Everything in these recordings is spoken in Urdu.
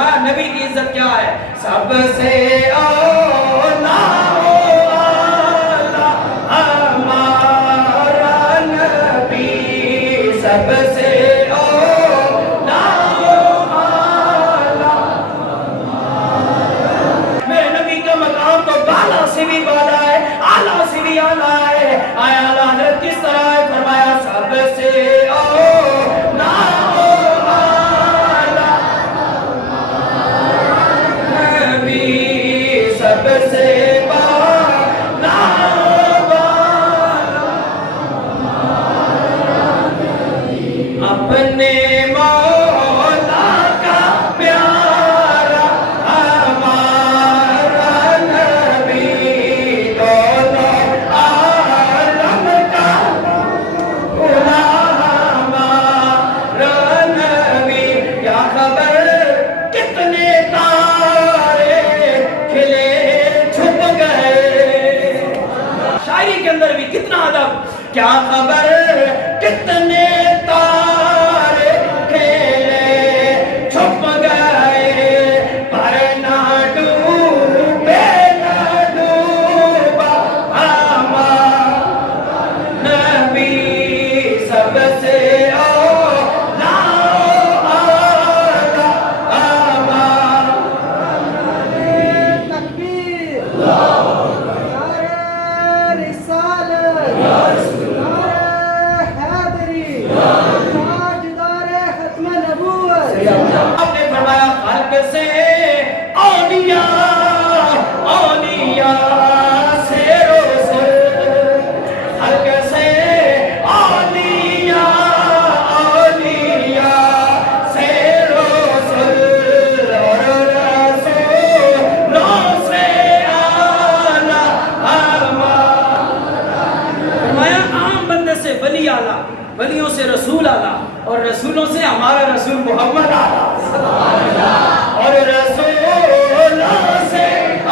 فرمایا نبی کی عزت کیا ہے؟ سب سے اولا ہمارا نبی، سب سے سے بھی بالا ہے، اعلیٰ سے بھی اعلیٰ ہے۔ آیا اعلیٰ حضرت کس طرح ہے؟ فرمایا سب سے اولا نبی، سب سے بالا اپنے مولا کا پیارا ہمارا نبی، دونوں عالم کا بھلا ہمارا نبی۔ کیا خبر کتنے تارے کھلے چھپ گئے، شاعری کے اندر بھی کتنا ادب۔ کیا خبر کتنے تارے کھلے چھپ گئے، پر نہ ڈوبے نہ ڈوبا ہمارا نبی، سب سے اولا ہمارا تکبیر، نعرہ رسالت، نعرہ حیدری، تاجدار ختم نبوت۔ آپ نے فرمایا خلق سے اولیاء، اولیاء سے رسول، خلق سے اولیاء، اولیاء سے رسول، اور رسولوں سے اعلیٰ ہمارا۔ فرمایا عام بندے سے ولی اعلیٰ، ولیوں سے رسول اعلیٰ، اور رسولوں سے ہمارا رسول محمد اعلیٰ، اور رسولوں سے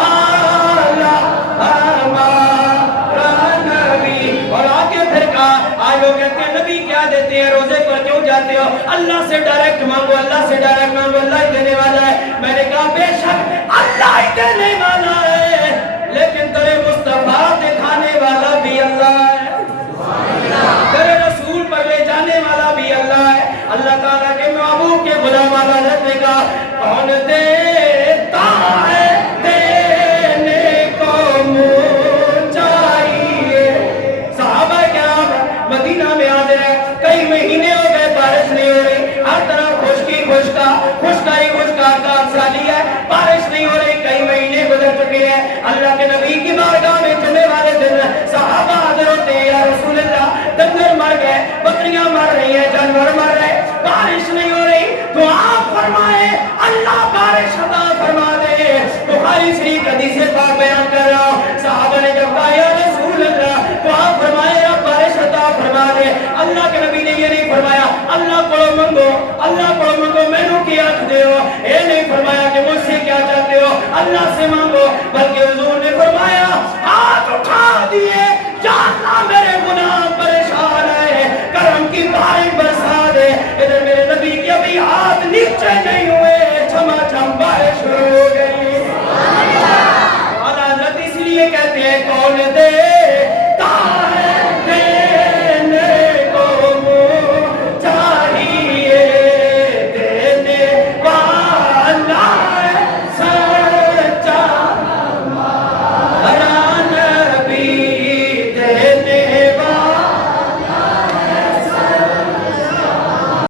اعلیٰ ہمارا نبی۔ اور آگے پھر کہا، آج لوگ کہتے ہیں نبی کیا دیتے ہیں، روزے پر کیوں جاتے ہو؟ اللہ سے ڈائریکٹ مانگو، اللہ سے ڈائریکٹ مانگو، اللہ ہی دینے والا ہے۔ میں نے کہا بے شک اللہ ہی دینے والا ہے، لیکن تیرے مصطفیٰ دکھانے والا بھی اللہ ہے، تیرے رسول پر لے جانے والا بھی اللہ ہے۔ اللہ تعالیٰ کے محبوب کے غلام والا نے کہا کون دیتا ہے دینے کو منہ چاہیے۔ صحابہ کرام مدینہ میں حاضر ہیں، کئی مہینے ہو گئے بارش نہیں ہو رہی، ہر طرف خشکی خشکا، خشکا ہی خشکا کا افسانی ہے، بارش نہیں ہو رہی، کئی مہینے گزر چکے ہیں۔ اللہ کے نبی کی بارگاہ میں جمعے والے دن صحابہ حاضر ہوتے ہیں، یا رسول اللہ ڈنگر مر گئے، بکریاں مر رہی ہیں، جانور مر رہے، بارش نہیں ہو رہی، تو آپ فرمائے اللہ بارش عطا فرما دے۔ بخاری شریف حدیث پاک بیان کر رہا ہوں، صحابہ نے جب کہا یا رسول اللہ تو آپ فرمائے رب بارش عطا فرما دے۔ اللہ کے نبی نے یہ نہیں فرمایا اللہ کو منگو، اللہ کو منگو، میں نو کیا دے ہو، یہ نہیں فرمایا کہ مجھ سے کیا چاہتے ہو، اللہ سے مانگو،